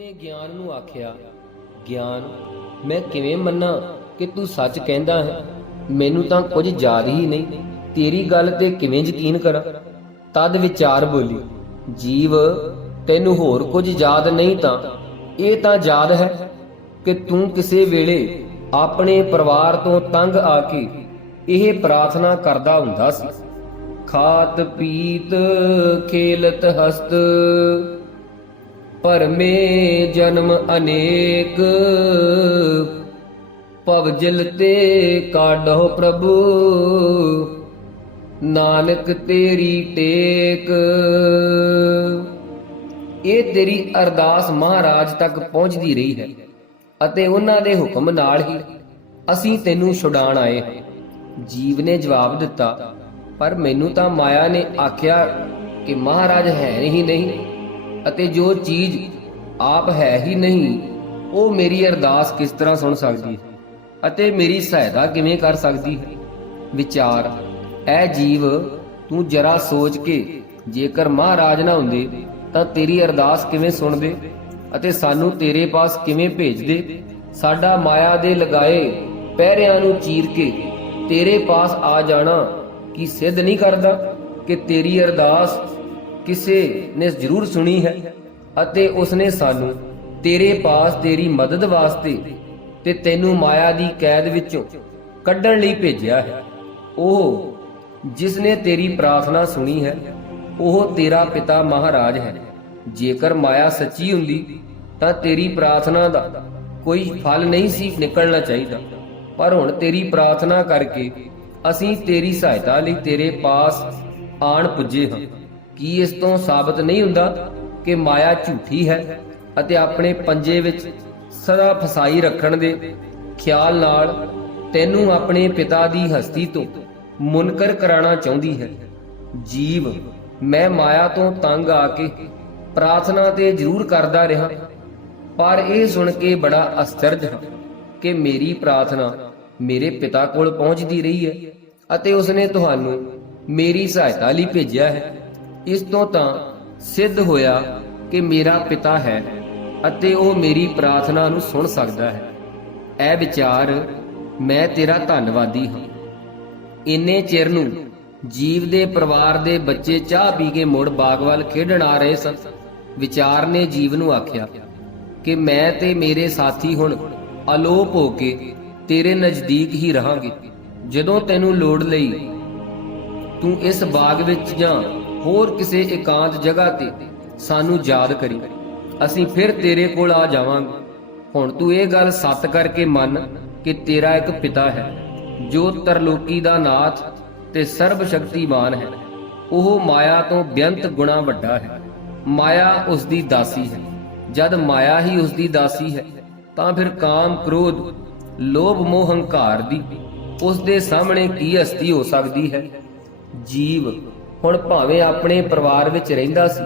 ਨੇ ਗਿਆਨ ਨੂੰ ਆਖਿਆ, ਗਿਆਨ, ਮੈਂ ਕਿਵੇਂ ਮੰਨਾਂ ਕਿ ਤੂੰ ਸੱਚ ਕਹਿੰਦਾ ਹੈ? ਮੈਨੂੰ ਤਾਂ ਕੁਝ ਯਾਦ ਹੀ ਨਹੀਂ। ਤੇਰੀ ਗੱਲ ਤੇ ਕਿਵੇਂ ਯਕੀਨ ਕਰਾਂ? ਤਦ ਵਿਚਾਰ ਬੋਲੀ, ਜੀਵ, ਤੈਨੂੰ ਹੋਰ ਕੁਝ ਯਾਦ ਨਹੀਂ ਤਾਂ, ਇਹ ਤਾਂ ਯਾਦ ਹੈ ਕਿ ਤੂੰ ਕਿਸੇ ਵੇਲੇ ਆਪਣੇ ਪਰਿਵਾਰ ਤੋਂ ਤੰਗ ਆ ਕੇ ਇਹ ਪ੍ਰਾਰਥਨਾ ਕਰਦਾ ਹੁੰਦਾ ਸੀ। ਖਾਤ, ਪੀਤ, ਖੇਲਤ, ਹਸਤ ਪਰਮੇ ਜਨਮ ਅਨੇਕ। ਭਵਜਲ ਤੇ ਕਾਢੋ ਪ੍ਰਭੂ। ਨਾਨਕ ਤੇਰੀ ਟੇਕ। ਇਹ ਤੇਰੀ ਅਰਦਾਸ ਮਹਾਰਾਜ ਤੱਕ ਪਹੁੰਚਦੀ ਰਹੀ ਹੈ ਅਤੇ ਉਹਨਾਂ ਦੇ ਹੁਕਮ ਨਾਲ ਹੀ ਅਸੀਂ ਤੈਨੂੰ ਛੁਡਾਣ ਆਏ ਜੀਵ ਨੇ ਜਵਾਬ ਦਿੱਤਾ, ਪਰ ਮੈਨੂੰ ਤਾਂ ਮਾਇਆ ਨੇ ਆਖਿਆ ਕਿ ਮਹਾਰਾਜ ਹੈ ਹੀ ਨਹੀਂ। ਅਤੇ ਜੋ ਚੀਜ਼ ਆਪ ਹੈ ਹੀ ਨਹੀਂ, ਉਹ ਮੇਰੀ ਅਰਦਾਸ ਕਿਸ ਤਰ੍ਹਾਂ ਸੁਣ ਸਕਦੀ ਹੈ? ਅਤੇ ਮੇਰੀ ਸਹਾਇਤਾ ਕਿਵੇਂ ਕਰ ਸਕਦੀ ਹੈ? ਵਿਚਾਰ, ਐ ਜੀਵ, ਤੂੰ ਜਰਾ ਸੋਚ ਕੇ, ਜੇਕਰ ਮਹਾਰਾਜ ਨਾ ਹੁੰਦੇ, ਤਾਂ ਤੇਰੀ ਅਰਦਾਸ ਕਿਵੇਂ ਸੁਣਦੇ? ਅਤੇ ਸਾਨੂੰ ਤੇਰੇ ਪਾਸ ਕਿਵੇਂ ਭੇਜਦੇ? ਸਾਡਾ ਮਾਇਆ ਦੇ ਲਗਾਏ ਪਹਿਰਿਆਂ ਨੂੰ ਚੀਰ ਕੇ, ਤੇਰੇ ਪਾਸ ਆ ਜਾਣਾ ਕੀ ਸਿੱਧ ਨਹੀਂ ਕਰਦਾ? ਕਿ ਤੇਰੀ ਅਰਦਾਸ ਕਿਸੇ ਨੇ ਜ਼ਰੂਰ ਸੁਣੀ ਹੈ ਅਤੇ ਉਸਨੇ ਸਾਨੂੰ, ਤੇਰੇ ਪਾਸ ਤੇਰੀ ਮਦਦ ਵਾਸਤੇ ਤੇ ਤੈਨੂੰ ਮਾਇਆ ਦੀ ਕੈਦ ਵਿੱਚੋਂ ਕੱਢਣ ਲਈ ਭੇਜਿਆ ਹੈ। ਉਹ ਜਿਸ ਨੇ ਤੇਰੀ ਪ੍ਰਾਰਥਨਾ ਸੁਣੀ ਹੈ, ਉਹ ਤੇਰਾ ਪਿਤਾ ਮਹਾਰਾਜ ਹੈ। ਜੇਕਰ ਮਾਇਆ ਸੱਚੀ ਹੁੰਦੀ, ਤਾਂ ਤੇਰੀ ਪ੍ਰਾਰਥਨਾ ਦਾ ਕੋਈ ਫਲ ਨਹੀਂ ਸੀ ਨਿਕਲਣਾ ਚਾਹੀਦਾ। ਪਰ ਹੁਣ ਤੇਰੀ ਪ੍ਰਾਰਥਨਾ ਕਰਕੇ ਅਸੀਂ ਤੇਰੀ ਸਹਾਇਤਾ ਲਈ ਤੇਰੇ ਪਾਸ ਆਣ ਪੁੱਜੇ ਹਾਂ। ਕੀ ਇਸ ਤੋਂ ਸਾਬਤ ਨਹੀਂ ਹੁੰਦਾ ਕਿ ਮਾਇਆ ਝੂਠੀ ਹੈ ਅਤੇ ਆਪਣੇ ਪੰਜੇ ਵਿੱਚ ਸਦਾ ਫਸਾਈ ਰੱਖਣ ਦੇ ਖਿਆਲ ਨਾਲ ਤੈਨੂੰ ਆਪਣੇ ਪਿਤਾ ਦੀ ਹਸਤੀ ਤੋਂ ਮੁਨਕਰ ਕਰਾਉਣਾ ਚਾਹੁੰਦੀ ਹੈ। ਜੀਵ, ਮੈਂ ਮਾਇਆ ਤੋਂ ਤੰਗ ਆ ਕੇ ਪ੍ਰਾਰਥਨਾ ਤੇ ਜ਼ਰੂਰ ਕਰਦਾ ਰਿਹਾ, ਪਰ ਇਹ ਸੁਣ ਕੇ ਬੜਾ ਅਸਚਰਜ ਹਾਂ ਕਿ ਮੇਰੀ ਪ੍ਰਾਰਥਨਾ ਮੇਰੇ ਪਿਤਾ ਕੋਲ ਪਹੁੰਚਦੀ ਰਹੀ ਹੈ ਅਤੇ ਉਸਨੇ ਤੁਹਾਨੂੰ ਮੇਰੀ ਸਹਾਇਤਾ ਲਈ ਭੇਜਿਆ ਹੈ। ਇਸ ਤੋਂ ਤਾਂ ਸਿੱਧ ਹੋਇਆ ਕਿ ਮੇਰਾ ਪਿਤਾ ਹੈ ਅਤੇ ਉਹ ਮੇਰੀ ਪ੍ਰਾਰਥਨਾ ਨੂੰ ਸੁਣ ਸਕਦਾ ਹੈ। ਇਹ ਵਿਚਾਰ ਮੈਂ ਤੇਰਾ ਧੰਨਵਾਦੀ ਹਾਂ। ਇੰਨੇ ਚਿਰ ਨੂੰ ਜੀਵ ਦੇ ਪਰਿਵਾਰ ਦੇ ਬੱਚੇ ਚਾਹ ਪੀ ਕੇ ਮੁੜ ਬਾਗ ਵੱਲ ਖੇਡਣ ਆ ਰਹੇ ਸਨ। ਵਿਚਾਰ ਨੇ ਜੀਵ ਨੂੰ ਆਖਿਆ ਕਿ ਮੈਂ ਤੇ ਮੇਰੇ ਸਾਥੀ ਹੁਣ ਅਲੋਪ ਹੋ ਕੇ ਤੇਰੇ ਨਜ਼ਦੀਕ ਹੀ ਰਹਾਂਗੇ। ਜਦੋਂ ਤੈਨੂੰ ਲੋੜ ਲਈ ਤੂੰ ਇਸ ਬਾਗ ਵਿੱਚ ਜਾਂ ਹੋਰ ਕਿਸੇ ਇਕਾਂਤ ਜਗ੍ਹਾ ਤੇ ਸਾਨੂੰ ਯਾਦ ਕਰੀ। ਅਸੀਂ ਫਿਰ ਤੇਰੇ ਕੋਲ ਆ ਜਾਵਾਂਗੇ। ਹੁਣ ਤੂੰ ਇਹ ਗੱਲ ਸੱਤ ਕਰਕੇ ਮੰਨ ਕਿ ਤੇਰਾ ਇੱਕ ਪਿਤਾ ਹੈ, ਜੋ ਤਰਲੋਕੀ ਦਾ ਨਾਥ ਤੇ ਸਰਬ ਸ਼ਕਤੀਮਾਨ ਹੈ। ਉਹ ਮਾਇਆ ਤੋਂ ਬੇਅੰਤ ਗੁਣਾ ਵੱਡਾ ਹੈ। ਮਾਇਆ ਉਸ ਦੀ ਦਾਸੀ ਹੈ। ਜਦ ਮਾਇਆ ਹੀ ਉਸ ਦੀ ਦਾਸੀ ਹੈ, ਤਾਂ ਫਿਰ ਕਾਮ ਕ੍ਰੋਧ, ਲੋਭ ਮੋਹ ਹੰਕਾਰ ਦੀ ਉਸ ਦੇ ਸਾਹਮਣੇ ਕੀ ਹਸਤੀ ਹੋ ਸਕਦੀ ਹੈ? ਜੀਵ। ਹੁਣ ਭਾਵੇਂ ਆਪਣੇ ਪਰਿਵਾਰ ਵਿੱਚ ਰਹਿੰਦਾ ਸੀ,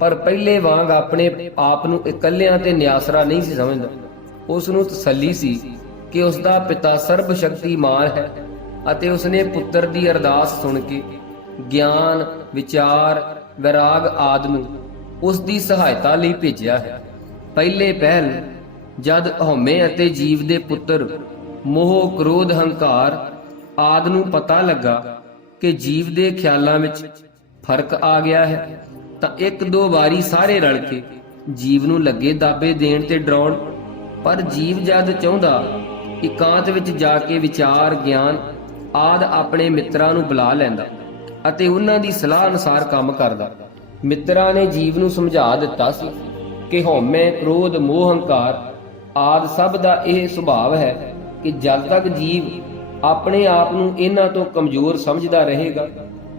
ਪਰ ਪਹਿਲੇ ਵਾਂਗ ਆਪਣੇ ਆਪ ਨੂੰ ਇਕੱਲਿਆਂ ਤੇ ਨਿਆਸਰਾ ਨਹੀਂ ਸੀ ਸਮਝਦਾ। ਉਸ ਨੂੰ ਤਸੱਲੀ ਸੀ ਕਿ ਉਸ ਦਾ ਪਿਤਾ ਸਰਬ ਸ਼ਕਤੀਮਾਨ ਹੈ ਅਤੇ ਉਸਨੇ ਪੁੱਤਰ ਦੀ ਅਰਦਾਸ ਸੁਣ ਕੇ ਗਿਆਨ, ਵਿਚਾਰ, ਵਿਰਾਗ ਆਦਿ ਨੂੰ ਉਸ ਦੀ ਸਹਾਇਤਾ ਲਈ ਭੇਜਿਆ ਹੈ। ਪਹਿਲੇ ਪਹਿਲ, ਜਦ ਹਉਮੈ ਅਤੇ ਜੀਵ ਦੇ ਪੁੱਤਰ ਮੋਹ, ਕ੍ਰੋਧ, ਹੰਕਾਰ ਆਦ ਨੂੰ ਪਤਾ ਲੱਗਾ ਕਿ ਜੀਵ ਦੇ ਖਿਆਲਾਂ ਵਿੱਚ ਫ਼ਰਕ ਆ ਗਿਆ ਹੈ, ਤਾਂ ਇੱਕ ਦੋ ਵਾਰੀ ਸਾਰੇ ਰਲ ਕੇ ਜੀਵ ਨੂੰ ਲੱਗੇ ਦਾਬੇ ਦੇਣ ਤੇ ਡਰਾਉਣ। ਪਰ ਜੀਵ ਜਦ ਚਾਹੁੰਦਾ, ਇਕਾਂਤ ਵਿੱਚ ਜਾ ਕੇ ਵਿਚਾਰ, ਗਿਆਨ ਆਦ ਆਪਣੇ ਮਿੱਤਰਾਂ ਨੂੰ ਬੁਲਾ ਲੈਂਦਾ ਅਤੇ ਉਹਨਾਂ ਦੀ ਸਲਾਹ ਅਨੁਸਾਰ ਕੰਮ ਕਰਦਾ। ਮਿੱਤਰਾਂ ਨੇ ਜੀਵ ਨੂੰ ਸਮਝਾ ਦਿੱਤਾ ਸੀ ਕਿ ਹਉਮੈ, ਕ੍ਰੋਧ, ਮੋਹ, ਹੰਕਾਰ ਆਦ ਸਭ ਦਾ ਇਹ ਸੁਭਾਅ ਹੈ ਕਿ ਜਦ ਤੱਕ ਜੀਵ ਆਪਣੇ ਆਪ ਨੂੰ ਇਹਨਾਂ ਤੋਂ ਕਮਜ਼ੋਰ ਸਮਝਦਾ ਰਹੇਗਾ,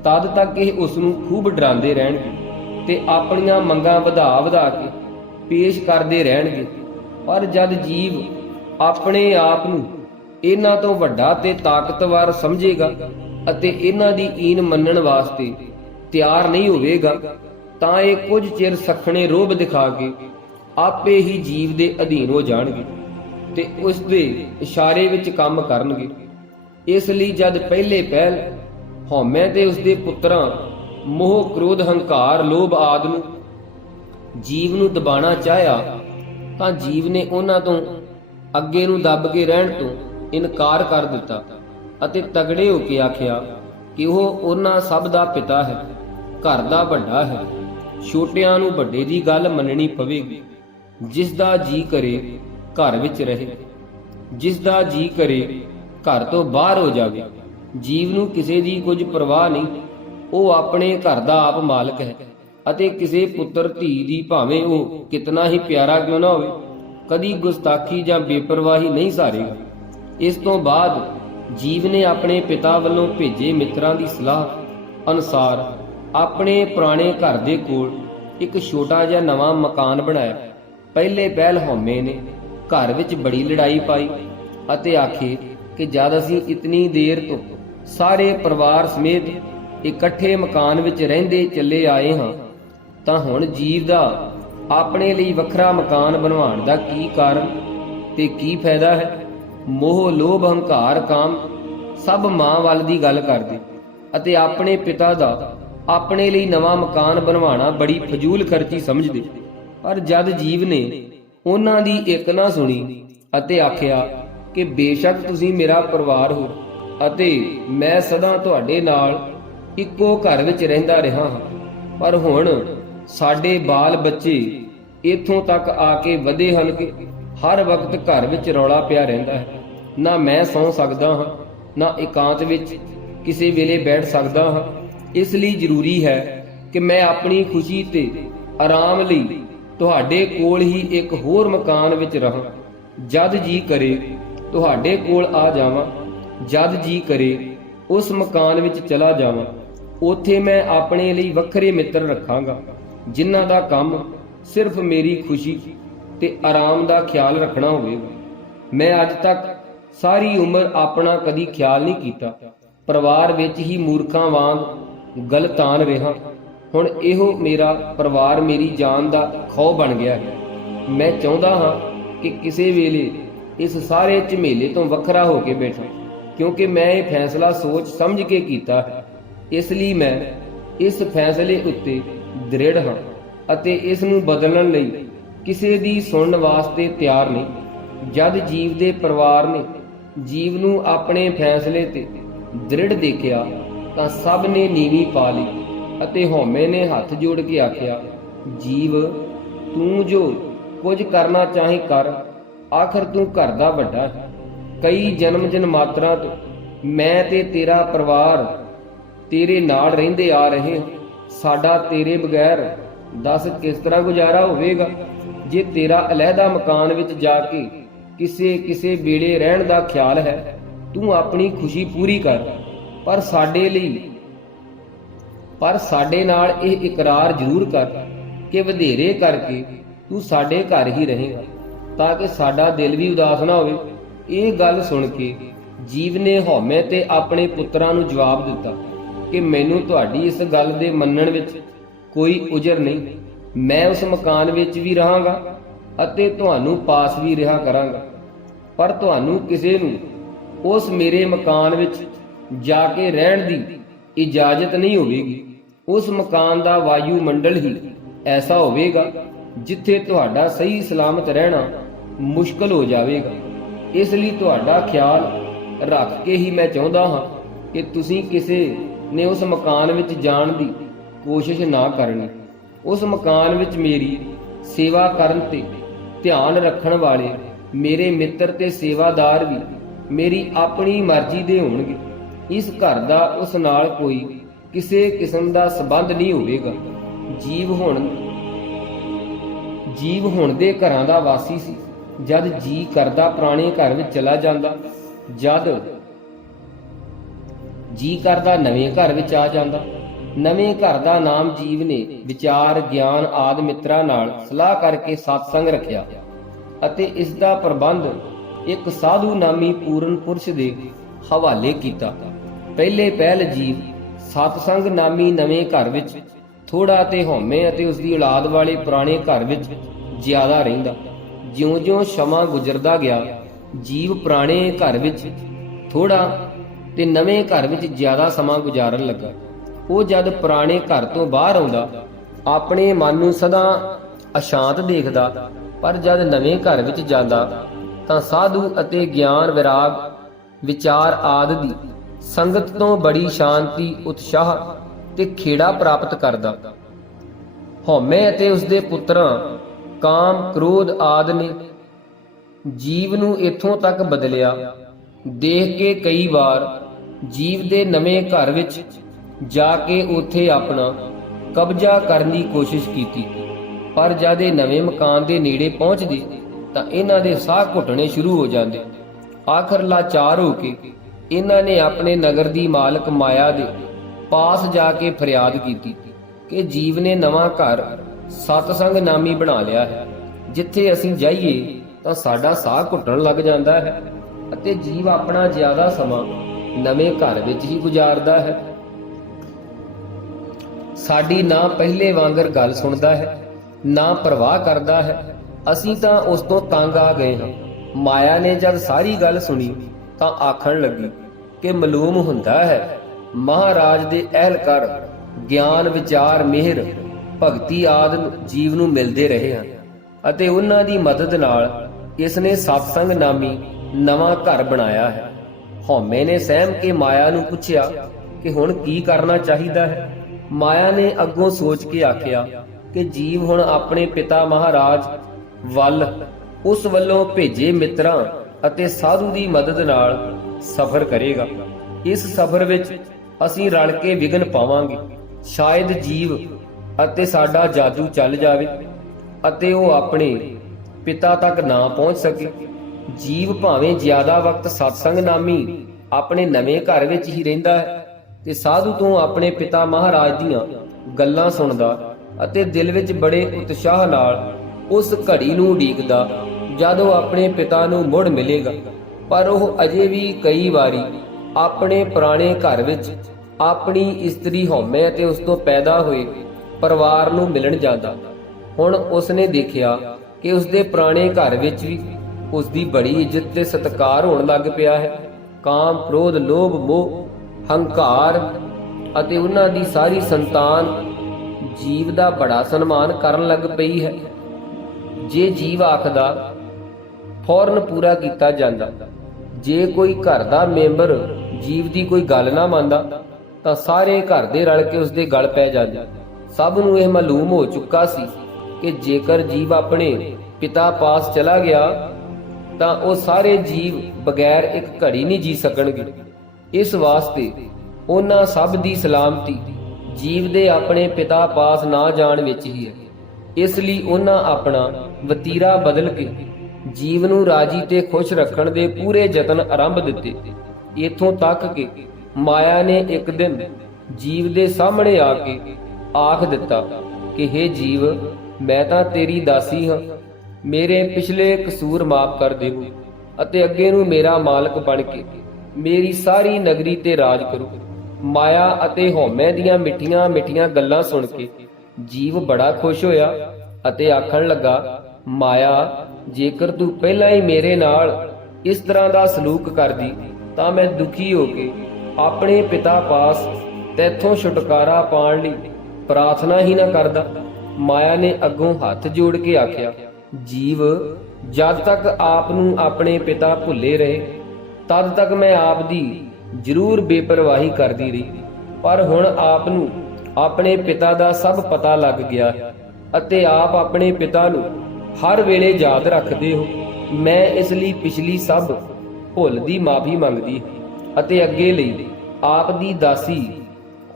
ਤਦ ਤੱਕ ਇਹ ਉਸ ਨੂੰ ਖੂਬ ਡਰਾਉਂਦੇ ਰਹਿਣਗੇ ਤੇ ਆਪਣੀਆਂ ਮੰਗਾਂ ਵਧਾ ਵਧਾ ਕੇ ਪੇਸ਼ ਕਰਦੇ ਰਹਿਣਗੇ। ਪਰ ਜਦ ਜੀਵ ਆਪਣੇ ਆਪ ਨੂੰ ਇਹਨਾਂ ਤੋਂ ਵੱਡਾ ਤੇ ਤਾਕਤਵਰ ਸਮਝੇਗਾ ਅਤੇ ਇਹਨਾਂ ਦੀ ਈਨ ਮੰਨਣ ਵਾਸਤੇ ਤਿਆਰ ਨਹੀਂ ਹੋਵੇਗਾ, ਤਾਂ ਇਹ ਕੁਝ ਚਿਰ ਸਖਣੇ ਰੋਬ ਦਿਖਾ ਕੇ ਆਪੇ ਹੀ ਜੀਵ ਦੇ ਅਧੀਨ ਹੋ ਜਾਣਗੇ ਤੇ ਉਸ ਦੇ ਇਸ਼ਾਰੇ ਵਿੱਚ ਕੰਮ ਕਰਨਗੇ। ਇਸ ਲਈ ਜਦ ਪਹਿਲੇ ਪਹਿਲ ਹਉਮੈ ਤੇ ਉਸਦੇ ਪੁੱਤਰਾਂ ਮੋਹ ਕ੍ਰੋਧ ਹੰਕਾਰ ਲੋਭ ਆਦ ਨੂੰ ਜੀਵ ਨੂੰ ਦਬਾਣਾ ਚਾਹਿਆ, ਤਾਂ ਜੀਵ ਨੇ ਉਹਨਾਂ ਤੋਂ ਅੱਗੇ ਨੂੰ ਦੱਬ ਕੇ ਰਹਿਣ ਤੋਂ ਇਨਕਾਰ ਕਰ ਦਿੱਤਾ ਅਤੇ ਤਗੜੇ ਹੋ ਕੇ ਆਖਿਆ ਕਿ ਉਹ ਉਹਨਾਂ ਸਭ ਦਾ ਪਿਤਾ ਹੈ, ਘਰ ਦਾ ਵੱਡਾ ਹੈ। ਛੋਟਿਆਂ ਨੂੰ ਵੱਡੇ ਦੀ ਗੱਲ ਮੰਨਣੀ ਪਵੇਗੀ। ਜਿਸ ਦਾ ਜੀ ਕਰੇ, ਘਰ ਵਿੱਚ ਰਹੇ। ਜਿਸ ਦਾ ਜੀ ਕਰੇ ਘਰ ਤੋਂ ਬਾਹਰ ਹੋ ਜਾਵੇ। ਜੀਵ ਨੂੰ ਕਿਸੇ ਦੀ ਕੁਝ ਪਰਵਾਹ ਨਹੀਂ। ਉਹ ਆਪਣੇ ਘਰ ਦਾ ਆਪ ਮਾਲਕ ਹੈ ਅਤੇ ਕਿਸੇ ਪੁੱਤਰ ਧੀ ਦੀ ਭਾਵੇਂ ਉਹ ਕਿਤਨਾ ਹੀ ਪਿਆਰਾ ਕਿਉਂ ਨਾ ਹੋਵੇ, ਕਦੀ ਗੁਸਤਾਖੀ ਜਾਂ ਬੇਪਰਵਾਹੀ ਨਹੀਂ ਸਾਰੇਗਾ। ਇਸ ਤੋਂ ਬਾਅਦ ਜੀਵ ਨੇ ਆਪਣੇ ਪਿਤਾ ਵੱਲੋਂ ਭੇਜੇ ਮਿੱਤਰਾਂ ਦੀ ਸਲਾਹ ਅਨੁਸਾਰ ਆਪਣੇ ਪੁਰਾਣੇ ਘਰ ਦੇ ਕੋਲ ਇੱਕ ਛੋਟਾ ਜਿਹਾ ਨਵਾਂ ਮਕਾਨ ਬਣਾਇਆ। ਪਹਿਲੇ ਪਹਿਲ ਹਉਮੈ ਨੇ ਘਰ ਵਿੱਚ ਬੜੀ ਲੜਾਈ ਪਾਈ ਅਤੇ ਆਖੇ ਕਿ ਜਦ ਅਸੀਂ ਇਤਨੀ ਦੇਰ ਤੋਂ ਸਾਰੇ ਪਰਿਵਾਰ ਸਮੇਤ ਇਕੱਠੇ ਮਕਾਨ ਵਿੱਚ ਰਹਿੰਦੇ ਚੱਲੇ ਆਏ ਹਾਂ, ਤਾਂ ਹੁਣ ਜੀਵ ਦਾ ਆਪਣੇ ਲਈ ਵੱਖਰਾ ਮਕਾਨ ਬਣਵਾਉਣ ਦਾ ਕੀ ਕਾਰਨ ਤੇ ਕੀ ਫਾਇਦਾ ਹੈ? ਮੋਹ, ਲੋਭ, ਹੰਕਾਰ, ਕਾਮ ਸਭ ਮਾਂ ਵੱਲ ਦੀ ਗੱਲ ਕਰਦੇ ਅਤੇ ਆਪਣੇ ਪਿਤਾ ਦਾ ਆਪਣੇ ਲਈ ਨਵਾਂ ਮਕਾਨ ਬਣਵਾਉਣਾ ਬੜੀ ਫਜ਼ੂਲ ਖਰਚੀ ਸਮਝਦੇ। ਪਰ ਜਦ ਜੀਵ ਨੇ ਉਹਨਾਂ ਦੀ ਇੱਕ ਨਾ ਸੁਣੀ ਅਤੇ ਆਖਿਆ ਕਿ ਬੇਸ਼ੱਕ ਤੁਸੀਂ ਮੇਰਾ ਪਰਿਵਾਰ ਹੋ ਅਤੇ ਮੈਂ ਸਦਾ ਤੁਹਾਡੇ ਨਾਲ ਇੱਕੋ ਘਰ ਵਿੱਚ ਰਹਿੰਦਾ ਰਿਹਾ ਹਾਂ। ਪਰ ਹੁਣ ਸਾਡੇ ਬਾਲ ਬੱਚੇ ਇੱਥੋਂ ਤੱਕ ਆ ਕੇ ਵਧੇ ਹਨ ਕਿ ਹਰ ਵਕਤ ਘਰ ਵਿੱਚ ਰੌਲਾ ਪਿਆ ਰਹਿੰਦਾ ਹੈ। ਨਾ ਮੈਂ ਸੌਂ ਸਕਦਾ ਹਾਂ, ਨਾ ਇਕਾਂਤ ਵਿੱਚ ਕਿਸੇ ਵੇਲੇ ਬੈਠ ਸਕਦਾ ਹਾਂ। ਇਸ ਲਈ ਜ਼ਰੂਰੀ ਹੈ ਕਿ ਮੈਂ ਆਪਣੀ ਖੁਸ਼ੀ ਤੇ ਆਰਾਮ ਲਈ ਤੁਹਾਡੇ ਕੋਲ ਹੀ ਇੱਕ ਹੋਰ ਮਕਾਨ ਵਿੱਚ ਰਹਾਂ। ਜਦ ਜੀ ਕਰੇ ਤੁਹਾਡੇ ਕੋਲ ਆ ਜਾਵਾਂ, ਜਦ ਜੀ ਕਰੇ, ਉਸ ਮਕਾਨ ਵਿੱਚ ਚਲਾ ਜਾਵਾਂ, ਉੱਥੇ ਮੈਂ ਆਪਣੇ ਲਈ ਵੱਖਰੇ ਮਿੱਤਰ ਰੱਖਾਂਗਾ, ਜਿਨ੍ਹਾਂ ਦਾ ਕੰਮ ਸਿਰਫ ਮੇਰੀ ਖੁਸ਼ੀ ਤੇ ਆਰਾਮ ਦਾ ਖਿਆਲ ਰੱਖਣਾ ਹੋਵੇਗਾ। ਮੈਂ ਅੱਜ ਤੱਕ ਸਾਰੀ ਉਮਰ ਆਪਣਾ ਕਦੀ ਖਿਆਲ ਨਹੀਂ ਕੀਤਾ। ਪਰਿਵਾਰ ਵਿੱਚ ਹੀ ਮੂਰਖਾਂ ਵਾਂਗ ਗਲਤਾਨ ਰਿਹਾ। ਹੁਣ ਇਹੋ ਮੇਰਾ ਪਰਿਵਾਰ ਮੇਰੀ ਜਾਨ ਦਾ ਖੌ ਬਣ ਗਿਆ ਹੈ। ਮੈਂ ਚਾਹੁੰਦਾ ਹਾਂ ਕਿ ਕਿਸੇ ਵੇਲੇ ਇਸ ਸਾਰੇ ਝਮੇਲੇ ਤੋਂ ਵੱਖਰਾ ਹੋ ਕੇ ਬੈਠਾ, ਕਿਉਂਕਿ ਮੈਂ ਇਹ ਫੈਸਲਾ ਸੋਚ ਸਮਝ ਕੇ ਕੀਤਾ ਹੈ। ਇਸ ਲਈ ਮੈਂ ਇਸ ਫੈਸਲੇ ਉੱਤੇ ਦ੍ਰਿੜ ਹਾਂ ਅਤੇ ਇਸ ਨੂੰ ਬਦਲਣ ਲਈ ਕਿਸੇ ਦੀ ਸੁਣਨ ਵਾਸਤੇ ਤਿਆਰ ਨਹੀਂ। ਜਦ ਜੀਵ ਦੇ ਪਰਿਵਾਰ ਨੇ ਜੀਵ ਨੂੰ ਆਪਣੇ ਫੈਸਲੇ ਤੇ ਦ੍ਰਿੜ ਦੇਖਿਆ, ਤਾਂ ਸਭ ਨੇ ਨੀਵੀਂ ਪਾ ਲਈ ਅਤੇ ਹਉਮੈ ਨੇ ਹੱਥ ਜੋੜ ਕੇ ਆਖਿਆ, ਜੀਵ, ਤੂੰ ਜੋ ਕੁਝ ਕਰਨਾ ਚਾਹੇ ਕਰ ਆਖਰ ਤੂੰ ਘਰ ਦਾ ਵੱਡਾ। ਹੈ ਕਈ ਜਨਮ ਜਨਮਾਤਰਾ ਤੋਂ ਮੈਂ ਤੇ ਤੇਰਾ ਪਰਿਵਾਰ ਤੇਰੇ ਨਾਲ ਰਹਿੰਦੇ ਆ ਰਹੇ ਹਾਂ। ਸਾਡਾ ਤੇਰੇ ਬਗੈਰ ਦੱਸ ਕਿਸ ਤਰ੍ਹਾਂ ਗੁਜ਼ਾਰਾ ਹੋਵੇਗਾ? ਜੇ ਤੇਰਾ ਅਲਹਿਦਾ ਮਕਾਨ ਵਿੱਚ ਜਾ ਕੇ ਕਿਸੇ ਕਿਸੇ ਵੇਲੇ ਰਹਿਣ ਦਾ ਖਿਆਲ ਹੈ, ਤੂੰ ਆਪਣੀ ਖੁਸ਼ੀ ਪੂਰੀ ਕਰ। ਪਰ ਸਾਡੇ ਲਈ, ਪਰ ਸਾਡੇ ਨਾਲ ਇਹ ਇਕਰਾਰ ਜ਼ਰੂਰ ਕਰ ਕਿ ਵਧੇਰੇ ਕਰਕੇ ਤੂੰ ਸਾਡੇ ਘਰ ਹੀ ਰਹੇਗਾ ਤਾਂ ਕਿ ਸਾਡਾ ਦਿਲ ਵੀ ਉਦਾਸ ਨਾ ਹੋਵੇ। ਇਹ ਗੱਲ ਸੁਣ ਕੇ ਜੀਵ ਨੇ ਹਉਮੈ ਤੇ ਆਪਣੇ ਪੁੱਤਰਾਂ ਨੂੰ ਜਵਾਬ ਦਿੱਤਾ ਕਿ ਮੈਨੂੰ ਤੁਹਾਡੀ ਇਸ ਗੱਲ ਦੇ ਮੰਨਣ ਵਿੱਚ ਕੋਈ ਉਜਰ ਨਹੀਂ। ਮੈਂ ਉਸ ਮਕਾਨ ਵਿੱਚ ਵੀ ਰਹਾਂਗਾ ਅਤੇ ਤੁਹਾਨੂੰ ਪਾਸ ਵੀ ਰਿਹਾ ਕਰਾਂਗਾ। ਪਰ ਤੁਹਾਨੂੰ ਕਿਸੇ ਨੂੰ ਉਸ ਮੇਰੇ ਮਕਾਨ ਵਿੱਚ ਜਾ ਕੇ ਰਹਿਣ ਦੀ ਇਜਾਜ਼ਤ ਨਹੀਂ ਹੋਵੇਗੀ। ਉਸ ਮਕਾਨ ਦਾ ਵਾਯੂ ਮੰਡਲ ਹੀ ਐਸਾ ਹੋਵੇਗਾ ਜਿੱਥੇ ਤੁਹਾਡਾ ਸਹੀ ਸਲਾਮਤ ਰਹਿਣਾ ਮੁਸ਼ਕਲ ਹੋ ਜਾਵੇਗਾ। ਇਸ ਲਈ ਤੁਹਾਡਾ ਖਿਆਲ ਰੱਖ ਕੇ ਹੀ ਮੈਂ ਚਾਹੁੰਦਾ ਹਾਂ ਕਿ ਤੁਸੀਂ ਕਿਸੇ ਨੇ ਉਸ ਮਕਾਨ ਵਿੱਚ ਜਾਣ ਦੀ ਕੋਸ਼ਿਸ਼ ਨਾ ਕਰਨੀ। ਉਸ ਮਕਾਨ ਵਿੱਚ ਮੇਰੀ ਸੇਵਾ ਕਰਨ ਤੇ ਧਿਆਨ ਰੱਖਣ ਵਾਲੇ ਮੇਰੇ ਮਿੱਤਰ ਤੇ ਸੇਵਾਦਾਰ ਵੀ ਮੇਰੀ ਆਪਣੀ ਮਰਜ਼ੀ ਦੇ ਹੋਣਗੇ। ਇਸ ਘਰ ਦਾ ਉਸ ਨਾਲ ਕੋਈ ਕਿਸੇ ਕਿਸਮ ਦਾ ਸਬੰਧ ਨਹੀਂ ਹੋਵੇਗਾ। ਜੀਵ ਹੁਣ ਜੀਵ ਹੁਣ ਦੇ ਘਰਾਂ ਦਾ ਵਾਸੀ ਸੀ। ਜਦ ਜੀ ਕਰਦਾ ਪੁਰਾਣੇ ਘਰ ਵਿੱਚ ਚਲਾ ਜਾਂਦਾ, ਜਦ ਜੀ ਕਰਦਾ ਨਵੇਂ ਘਰ ਵਿੱਚ ਆ ਜਾਂਦਾ। ਨਵੇਂ ਘਰ ਦਾ ਨਾਮ ਜੀਵ ਨੇ ਵਿਚਾਰ, ਗਿਆਨ ਆਦ ਮਿੱਤਰਾਂ ਨਾਲ ਸਲਾਹ ਕਰਕੇ satsang ਰੱਖਿਆ ਅਤੇ ਇਸ ਦਾ ਪ੍ਰਬੰਧ ਇੱਕ ਸਾਧੂ ਨਾਮੀ ਪੂਰਨ ਪੁਰਸ਼ ਦੇ ਹਵਾਲੇ ਕੀਤਾ। ਪਹਿਲੇ ਪਹਿਲ ਜੀਵ ਸਤਸੰਗ ਨਾਮੀ ਨਵੇਂ ਘਰ ਵਿੱਚ ਥੋੜਾ ਤੇ ਹਉਮੈ ਅਤੇ ਉਸ ਦੀ ਔਲਾਦ ਵਾਲੇ ਪੁਰਾਣੇ ਘਰ ਵਿੱਚ ਜ਼ਿਆਦਾ ਰਹਿੰਦਾ। ਜਿਉਂ-ਜਿਉਂ ਸਮਾਂ ਗੁਜ਼ਰਦਾ ਗਿਆ, ਜੀਵ ਪੁਰਾਣੇ ਘਰ ਵਿੱਚ ਥੋੜਾ ਤੇ ਨਵੇਂ ਘਰ ਵਿੱਚ ਜ਼ਿਆਦਾ ਸਮਾਂ ਗੁਜ਼ਾਰਨ ਲੱਗਾ। ਉਹ ਜਦ ਪੁਰਾਣੇ ਘਰ ਤੋਂ ਬਾਹਰ ਆਉਂਦਾ, ਆਪਣੇ ਮਨ ਨੂੰ ਸਦਾ ਅਸ਼ਾਂਤ ਦੇਖਦਾ, ਪਰ ਜਦ ਨਵੇਂ ਘਰ ਵਿੱਚ ਜਾਂਦਾ, ਤਾਂ ਸਾਧੂ ਅਤੇ ਗਿਆਨ ਵਿਰਾਗ, ਵਿਚਾਰ ਆਦ ਦੀ ਸੰਗਤ ਤੋਂ ਬੜੀ ਸ਼ਾਂਤੀ, ਉਤਸ਼ਾਹ ਤੇ ਖੇੜਾ ਪ੍ਰਾਪਤ ਕਰਦਾ। ਹਉਮੈ ਅਤੇ ਉਸਦੇ ਪੁੱਤਰਾਂ ਕਾਮ, ਕ੍ਰੋਧ ਆਦ ਨੇ ਜੀਵ ਨੂੰ ਇੱਥੋਂ ਤੱਕ ਬਦਲਿਆ। ਦੇਖ ਕੇ ਕਈ ਵਾਰ ਜੀਵ ਦੇ ਨਵੇਂ ਘਰ ਵਿੱਚ ਜਾ ਕੇ ਉੱਥੇ ਆਪਣਾ ਕਬਜ਼ਾ ਕਰਨ ਦੀ ਕੋਸ਼ਿਸ਼ ਕੀਤੀ। ਪਰ ਜਦ ਇਹ ਨਵੇਂ ਮਕਾਨ ਦੇ ਨੇੜੇ ਪਹੁੰਚਦੇ, ਤਾਂ ਇਹਨਾਂ ਦੇ ਸਾਹ ਘੁੱਟਣੇ ਸ਼ੁਰੂ ਹੋ ਜਾਂਦੇ। ਆਖਰ ਲਾਚਾਰ ਹੋ ਕੇ ਇਹਨਾਂ ਨੇ ਆਪਣੇ ਨਗਰ ਦੀ ਮਾਲਕ ਮਾਇਆ ਦੇ ਪਾਸ ਜਾ ਕੇ ਫਰਿਆਦ ਕੀਤੀ ਕਿ ਜੀਵ ਨੇ ਨਵਾਂ ਘਰ ਸਤਸੰਗ ਨਾਮੀ ਬਣਾ ਲਿਆ ਹੈ। ਜਿੱਥੇ ਅਸੀਂ ਜਾਈਏ ਤਾਂ ਸਾਡਾ ਸਾਹ ਘੁੱਟਣ ਲੱਗ ਜਾਂਦਾ ਹੈ ਅਤੇ ਜੀਵ ਆਪਣਾ ਜ਼ਿਆਦਾ ਸਮਾਂ ਨਵੇਂ ਘਰ ਵਿੱਚ ਹੀ ਗੁਜ਼ਾਰਦਾ ਹੈ। ਸਾਡੀ ਨਾ ਪਹਿਲੇ ਵਾਂਗਰ ਗੱਲ ਸੁਣਦਾ ਹੈ, ਨਾ ਪਰਵਾਹ ਕਰਦਾ ਹੈ। ਅਸੀਂ ਤਾਂ ਉਸ ਤੋਂ ਤੰਗ ਆ ਗਏ ਹਾਂ। ਮਾਇਆ ਨੇ ਜਦ ਸਾਰੀ ਗੱਲ ਸੁਣੀ ਤਾਂ ਆਖਣ ਲੱਗੀ ਕਿ ਮਾਲੂਮ ਹੁੰਦਾ ਹੈ, ਮਹਾਰਾਜ ਦੇ ਅਹਿਲਕਾਰ, ਗਿਆਨ, ਵਿਚਾਰ, ਮਿਹਰ ਭਗਤੀ ਆਦਿ ਜੀਵ ਨੂੰ ਮਿਲਦੇ ਰਹੇ ਹਨ ਅਤੇ ਉਹਨਾਂ ਦੀ ਮਦਦ ਨਾਲ ਇਸ ਨੇ ਸਤਸੰਗ ਨਾਮੀ ਨਵਾਂ ਘਰ ਬਣਾਇਆ ਹੈ। ਹਉਮੈ ਨੇ ਸਹਿਮ ਕੇ ਮਾਇਆ ਨੂੰ ਪੁੱਛਿਆ ਕਿ ਹੁਣ ਕੀ ਕਰਨਾ ਚਾਹੀਦਾ ਹੈ। ਮਾਇਆ ਨੇ ਅੱਗੋਂ ਸੋਚ ਕੇ ਆਖਿਆ ਕਿ ਜੀਵ ਹੁਣ ਆਪਣੇ ਪਿਤਾ ਮਹਾਰਾਜ ਵੱਲ, ਉਸ ਵੱਲੋਂ ਭੇਜੇ ਮਿੱਤਰਾਂ ਅਤੇ ਸਾਧੂ ਦੀ ਮਦਦ ਨਾਲ ਸਫ਼ਰ ਕਰੇਗਾ। ਇਸ ਸਫ਼ਰ ਵਿੱਚ ਅਸੀਂ ਰਲ ਕੇ ਵਿਗਨ ਪਾਵਾਂਗੇ। ਸ਼ਾਇਦ ਜੀਵ ਅਤੇ ਸਾਡਾ ਜਾਦੂ ਚੱਲ ਜਾਵੇ ਅਤੇ ਉਹ ਆਪਣੇ ਪਿਤਾ ਤੱਕ ਨਾ ਪਹੁੰਚ ਸਕੇ। ਜੀਵ ਭਾਵੇਂ ਜ਼ਿਆਦਾ ਵਕਤ ਸਤਸੰਗ ਨਾਮੀ ਆਪਣੇ ਨਵੇਂ ਘਰ ਵਿੱਚ ਹੀ ਰਹਿੰਦਾ ਹੈ ਤੇ ਸਾਧੂ ਤੋਂ ਆਪਣੇ ਪਿਤਾ ਮਹਾਰਾਜ ਦੀਆਂ ਗੱਲਾਂ ਸੁਣਦਾ ਅਤੇ ਦਿਲ ਵਿੱਚ ਬੜੇ ਉਤਸ਼ਾਹ ਨਾਲ ਉਸ ਘੜੀ ਨੂੰ ਉਡੀਕਦਾ ਜਦ ਉਹ ਆਪਣੇ ਪਿਤਾ ਨੂੰ ਮੁੜ ਮਿਲੇਗਾ। ਪਰ ਉਹ ਅਜੇ ਵੀ ਕਈ ਵਾਰੀ ਆਪਣੇ ਪੁਰਾਣੇ ਘਰ ਵਿੱਚ ਆਪਣੀ ਇਸਤਰੀ ਹਉਮੈ ਅਤੇ ਉਸ ਤੋਂ ਪੈਦਾ ਹੋਏ ਪਰਿਵਾਰ ਨੂੰ ਮਿਲਣ ਜਾਂਦਾ। ਹੁਣ ਉਸਨੇ ਦੇਖਿਆ ਕਿ ਉਸਦੇ ਪੁਰਾਣੇ ਘਰ ਵਿੱਚ ਵੀ ਉਸਦੀ ਬੜੀ ਇੱਜ਼ਤ ਤੇ ਸਤਿਕਾਰ ਹੋਣ ਲੱਗ ਪਿਆ ਹੈ। ਕਾਮ, ਕ੍ਰੋਧ, ਲੋਭ, ਮੋਹ, ਹੰਕਾਰ ਅਤੇ ਉਹਨਾਂ ਦੀ ਸਾਰੀ ਸੰਤਾਨ ਜੀਵ ਦਾ ਬੜਾ ਸਨਮਾਨ ਕਰਨ ਲੱਗ ਪਈ ਹੈ। ਜੇ ਜੀਵ ਆਖਦਾ, ਫੌਰਨ ਪੂਰਾ ਕੀਤਾ ਜਾਂਦਾ। ਜੇ ਕੋਈ ਘਰ ਦਾ ਮੈਂਬਰ ਜੀਵ ਦੀ ਕੋਈ ਗੱਲ ਨਾ ਮੰਨਦਾ, ਤਾਂ ਸਾਰੇ ਘਰ ਦੇ ਰਲ ਕੇ ਉਸਦੇ ਗਲ ਪੈ ਜਾਂਦੇ। ਸਭ ਨੂੰ ਇਹ ਮਾਲੂਮ ਹੋ ਚੁੱਕਾ ਸੀ ਕਿ ਜੇਕਰ ਜੀਵ ਆਪਣੇ ਪਿਤਾ ਪਾਸ ਚਲਾ ਗਿਆ, ਤਾਂ ਉਹ ਸਾਰੇ ਜੀਵ ਬਗੈਰ ਇੱਕ ਘੜੀ ਨਹੀਂ ਜੀ ਸਕਣਗੇ। ਇਸ ਵਾਸਤੇ ਉਹਨਾਂ ਸਭ ਦੀ ਸਲਾਮਤੀ ਜੀਵ ਦੇ ਆਪਣੇ ਪਿਤਾ ਪਾਸ ਨਾ ਜਾਣ ਵਿੱਚ ਹੀ ਹੈ। ਇਸ ਲਈ ਉਹਨਾਂ ਆਪਣਾ ਵਤੀਰਾ ਬਦਲ ਕੇ ਜੀਵ ਨੂੰ ਰਾਜੀ ਤੇ ਖੁਸ਼ ਰੱਖਣ ਦੇ ਪੂਰੇ ਯਤਨ ਆਰੰਭ ਦਿੱਤੇ। ਇਥੋਂ ਤੱਕ ਕਿ ਮਾਇਆ ਨੇ ਇੱਕ ਦਿਨ ਜੀਵ ਦੇ ਸਾਹਮਣੇ ਆ ਕੇ ਆਖ ਦਿੱਤਾ ਕਿ हे ਜੀਵ, ਮੈਂ ਤਾਂ ਤੇਰੀ ਦਾਸੀ ਹਾਂ। ਮੇਰੇ ਪਿਛਲੇ ਕਸੂਰ ਮਾਫ ਕਰ ਦੇਵੋ ਅਤੇ ਅੱਗੇ ਨੂੰ ਮੇਰਾ ਮਾਲਕ ਬਣ ਕੇ ਮੇਰੀ ਸਾਰੀ ਨਗਰੀ ਤੇ ਰਾਜ ਕਰੋ। ਮਾਇਆ ਅਤੇ ਹਉਮੈ ਦੀਆਂ ਮਿੱਠੀਆਂ ਮਿੱਠੀਆਂ ਗੱਲਾਂ ਸੁਣ ਕੇ ਜੀਵ ਬੜਾ ਖੁਸ਼ ਹੋਇਆ ਅਤੇ ਆਖਣ ਲੱਗਾ, ਮਾਇਆ, ਜੇਕਰ ਤੂੰ ਪਹਿਲਾਂ ਹੀ ਮੇਰੇ ਨਾਲ ਇਸ ਤਰ੍ਹਾਂ ਦਾ ਸਲੂਕ ਕਰਦੀ, ਤਾਂ ਮੈਂ ਦੁਖੀ ਹੋ ਕੇ ਆਪਣੇ ਪਿਤਾ ਪਾਸ ਤੇਥੋਂ ਛੁਟਕਾਰਾ ਪਾਉਣ ਲਈ ਪ੍ਰਾਰਥਨਾ ਹੀ ਨਾ ਕਰਦਾ। ਮਾਇਆ ਨੇ ਅੱਗੋਂ ਹੱਥ ਜੋੜ ਕੇ ਆਖਿਆ, ਜੀਵ, ਜਦ ਤੱਕ ਆਪ ਨੂੰ ਆਪਣੇ ਪਿਤਾ ਭੁੱਲੇ ਰਹੇ, ਤਦ ਤੱਕ ਮੈਂ ਆਪ ਦੀ ਜ਼ਰੂਰ ਬੇਪਰਵਾਹੀ ਕਰਦੀ ਰਹੀ। ਪਰ ਹੁਣ ਆਪ ਨੂੰ ਆਪਣੇ ਪਿਤਾ ਦਾ ਸਭ ਪਤਾ ਲੱਗ ਗਿਆ ਹੈ ਅਤੇ ਆਪ ਆਪਣੇ ਪਿਤਾ ਨੂੰ ਹਰ ਵੇਲੇ ਯਾਦ ਰੱਖਦੇ ਹੋ। ਮੈਂ ਇਸ ਲਈ ਪਿਛਲੀ ਸਭ ਭੁੱਲ ਦੀ ਮਾਫੀ ਮੰਗਦੀ ਹਾਂ ਅਤੇ ਅੱਗੇ ਲਈ ਆਪ ਦੀ ਦਾਸੀ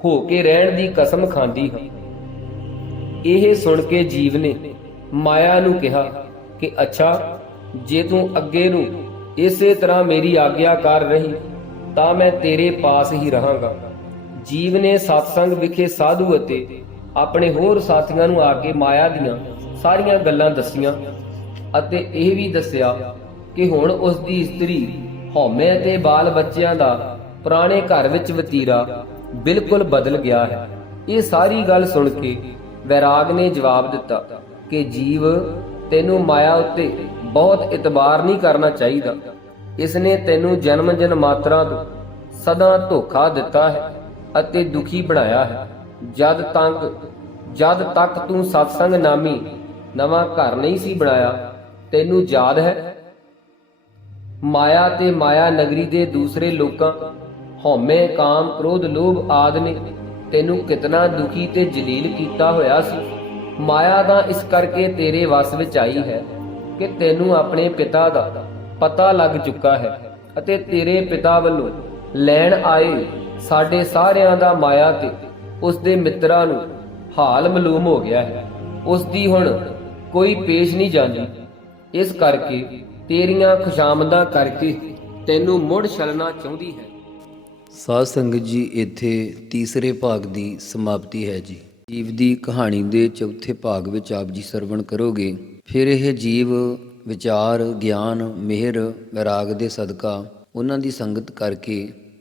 ਹੋ ਕੇ ਰਹਿਣ ਦੀ ਕਸਮ ਖਾਂਦੀ ਹਾਂ। ਇਹ ਸੁਣ ਕੇ ਜੀਵ ਨੇ ਮਾਇਆ ਨੂੰ ਕਿਹਾ ਕਿ, ਅੱਛਾ, ਜੇ ਤੂੰ ਅੱਗੇ ਨੂੰ ਇਸੇ ਤਰ੍ਹਾਂ ਮੇਰੀ ਆਗਿਆ ਕਰ ਰਹੀ, ਤਾਂ ਮੈਂ ਤੇਰੇ ਪਾਸ ਹੀ ਰਹਾਂਗਾ। ਜੀਵ ਨੇ ਸਤਸੰਗ ਵਿਖੇ ਸਾਧੂ ਅਤੇ ਆਪਣੇ ਹੋਰ ਸਾਥੀਆਂ ਨੂੰ ਆ ਕੇ ਮਾਇਆ ਦੀਆਂ ਸਾਰੀਆਂ ਗੱਲਾਂ ਦੱਸੀਆਂ ਅਤੇ ਇਹ ਵੀ ਦੱਸਿਆ ਕਿ ਹੁਣ ਉਸ ਦੀ ਇਸਤਰੀ ਹਉਮੈ ਅਤੇ ਬਾਲ ਬੱਚਿਆਂ ਦਾ ਪੁਰਾਣੇ ਘਰ ਵਿੱਚ ਵਤੀਰਾ ਬਿਲਕੁਲ ਬਦਲ ਗਿਆ ਹੈ। ਇਹ ਸਾਰੀ ਗੱਲ ਸੁਣ ਕੇ ਵੈਰਾਗ ਨੇ ਜਵਾਬ ਦਿੱਤਾ ਕਿ ਜੀਵ, ਤੈਨੂੰ ਮਾਇਆ ਉੱਤੇ ਬਹੁਤ ਇਤਬਾਰ ਨਹੀਂ ਕਰਨਾ ਚਾਹੀਦਾ। ਇਸ ਨੇ ਤੈਨੂੰ ਜਨਮ ਜਨਮਾਤਰਾ ਤੋਂ ਸਦਾ ਧੋਖਾ ਦਿੱਤਾ ਹੈ ਅਤੇ ਦੁਖੀ ਬਣਾਇਆ ਹੈ। ਜਦ ਤੱਕ ਜਦ ਤੱਕ ਤੂੰ ਸਤਸੰਗ ਨਾਮੀ ਨਵਾਂ ਘਰ ਨਹੀਂ ਸੀ ਬਣਾਇਆ, ਤੈਨੂੰ ਯਾਦ ਹੈ? ਮਾਇਆ ਤੇ ਮਾਇਆ ਨਗਰੀ ਦੇ ਦੂਸਰੇ ਲੋਕਾਂ ਹਉਮੈ ਕਾਮ ਕ੍ਰੋਧ ਲੋਭ ਆਦਿ ਨੇ ਤੈਨੂੰ ਕਿਤਨਾ ਦੁਖੀ ਤੇ ਜਲੀਲ ਕੀਤਾ ਹੋਇਆ ਸੀ। ਮਾਇਆ ਦਾ ਇਸ ਕਰਕੇ ਤੇਰੇ ਵਸ ਵਿੱਚ ਆਈ ਹੈ ਕਿ ਤੈਨੂੰ ਆਪਣੇ ਪਿਤਾ ਦਾ ਪਤਾ ਲੱਗ ਚੁੱਕਾ ਹੈ ਅਤੇ ਤੇਰੇ ਪਿਤਾ ਵੱਲੋਂ ਲੈਣ ਆਏ ਸਾਡੇ ਸਾਰਿਆਂ ਦਾ ਮਾਇਆ ਤੇ ਉਸ ਦੇ ਮਿੱਤਰਾਂ ਨੂੰ ਹਾਲ ਮਾਲੂਮ ਹੋ ਗਿਆ ਹੈ। ਉਸ ਦੀ ਹੁਣ ਕੋਈ ਪੇਸ਼ ਨਹੀਂ ਜਾਂਦੀ। ਇਸ ਕਰਕੇ ਤੇਰੀਆਂ ਖੁਸ਼ਾਮਦਾਂ ਕਰਕੇ ਤੈਨੂੰ ਮੁੜ ਛਲਣਾ ਚਾਹੁੰਦੀ ਹੈ। ਸਾਧ ਸੰਗਤ ਜੀ, ਇੱਥੇ ਤੀਸਰੇ ਭਾਗ ਦੀ ਸਮਾਪਤੀ ਹੈ ਜੀ। ਜੀਵ ਦੀ ਕਹਾਣੀ ਦੇ ਚੌਥੇ ਭਾਗ ਵਿੱਚ ਆਪ ਜੀ ਸਰਵਣ ਕਰੋਗੇ। ਫਿਰ ਇਹ ਜੀਵ, ਵਿਚਾਰ, ਗਿਆਨ, ਮਿਹਰ ਵਿਰਾਗ ਦੇ ਸਦਕਾ ਉਹਨਾਂ ਦੀ ਸੰਗਤ ਕਰਕੇ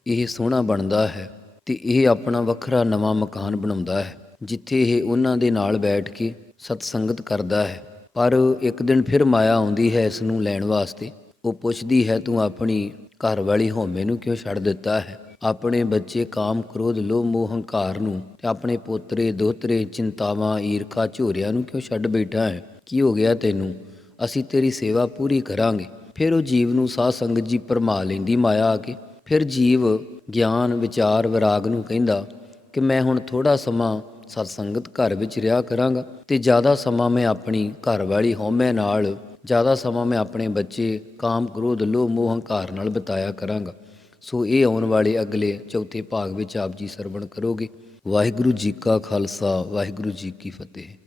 ਇਹ ਸੋਹਣਾ ਬਣਦਾ ਹੈ ਤੇ ਇਹ ਆਪਣਾ ਵੱਖਰਾ ਨਵਾਂ ਮਕਾਨ ਬਣਾਉਂਦਾ ਹੈ, ਜਿੱਥੇ ਇਹ ਉਹਨਾਂ ਦੇ ਨਾਲ ਬੈਠ ਕੇ ਸਤਸੰਗਤ ਕਰਦਾ ਹੈ। ਪਰ ਇੱਕ ਦਿਨ ਫਿਰ ਮਾਇਆ ਆਉਂਦੀ ਹੈ ਇਸ ਨੂੰ ਲੈਣ ਵਾਸਤੇ। ਉਹ ਪੁੱਛਦੀ ਹੈ, ਤੂੰ ਆਪਣੀ ਘਰ ਵਾਲੀ ਹੋਮੇ ਨੂੰ ਕਿਉਂ ਛੱਡ ਦਿੱਤਾ ਹੈ? ਆਪਣੇ ਬੱਚੇ ਕਾਮ ਕ੍ਰੋਧ, ਲੋਭ, ਮੋਹ, ਹੰਕਾਰ ਨੂੰ ਤੇ ਆਪਣੇ ਪੋਤਰੇ, ਦੋਤਰੇ, ਚਿੰਤਾਵਾਂ, ਈਰਖਾ, ਝੋਰਿਆਂ ਨੂੰ ਕਿਉਂ ਛੱਡ ਬੈਠਾ ਹੈ? ਕੀ ਹੋ ਗਿਆ ਤੈਨੂੰ? ਅਸੀਂ ਤੇਰੀ ਸੇਵਾ ਪੂਰੀ ਕਰਾਂਗੇ। ਫਿਰ ਉਹ ਜੀਵ ਨੂੰ ਸਾਧ ਸੰਗਤ ਜੀ ਪਰਮਾ ਲੈਂਦੀ ਮਾਇਆ ਆ ਕੇ। ਫਿਰ ਜੀਵ ਗਿਆਨ, ਵਿਚਾਰ, ਵਿਰਾਗ ਨੂੰ ਕਹਿੰਦਾ ਕਿ ਮੈਂ ਹੁਣ ਥੋੜਾ ਸਮਾਂ ਸਤਸੰਗਤ ਘਰ ਵਿੱਚ ਰਿਹਾ ਕਰਾਂਗਾ ਤੇ ਜ਼ਿਆਦਾ ਸਮਾਂ ਮੈਂ ਆਪਣੀ ਘਰ ਵਾਲੀ ਹਉਮੈ ਨਾਲ, ਜ਼ਿਆਦਾ ਸਮਾਂ ਮੈਂ ਆਪਣੇ ਬੱਚੇ ਕਾਮ, ਕ੍ਰੋਧ, ਲੋਭ, ਮੋਹ, ਹੰਕਾਰ ਨਾਲ ਬਿਤਾਇਆ ਕਰਾਂਗਾ। ਸੋ ਇਹ ਆਉਣ ਵਾਲੇ ਅਗਲੇ ਚੌਥੇ ਭਾਗ ਵਿੱਚ ਆਪ ਜੀ ਸਰਵਣ ਕਰੋਗੇ। ਵਾਹਿਗੁਰੂ ਜੀ ਕਾ ਖਾਲਸਾ, ਵਾਹਿਗੁਰੂ ਜੀ ਕੀ ਫਤਿਹ।